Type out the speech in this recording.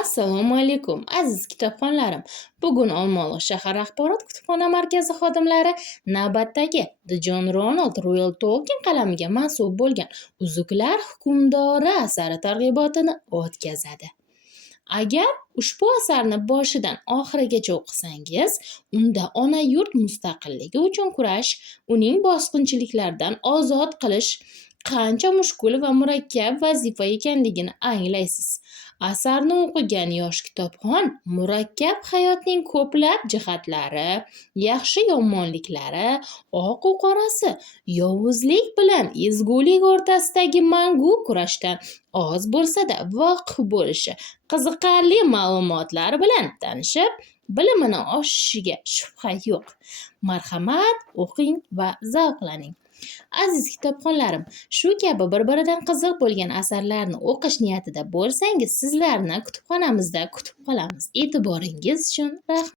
Assalomu alaykum, aziz kitobxonlarim. Bugun Olmaliq shahar axborot kutubxona markazi xodimlari navbatdagi The John Ronald Reuel Tolkien qalamiga mansub bo'lgan Uzuklar hukmdori asari targ'ibotini o'tkazadi. Agar ushbu asarni boshidan oxirigacha o'qisangiz, unda ona yurt mustaqilligi uchun kurash, uning bosqinchiliklardan ozod qilish qancha mushkul va murakkab vazifa ekanligini anglaysiz. Asarni o'qigan yosh kitobxon murakkab hayotning ko'plab jihatlari, yaxshi-yomonliklari, oq-u qorasi, yovuzlik bilan ezgulik o'rtasidagi mangu kurashdan oz bo'lsa-da voqif bo'lishi, qiziqarli ma'lumotlar bilan tanishib, bilimini oshishiga shubha yo'q. Marhamat, o'qing va zavqlaning. Aziz kitobxonlarim, shu kabi bir-biridan qiziq bo'lgan asarlarni o'qish niyatida bo'lsangiz, sizlarni kutubxonamizda kutib qolamiz. E'tiboringiz uchun rahmat.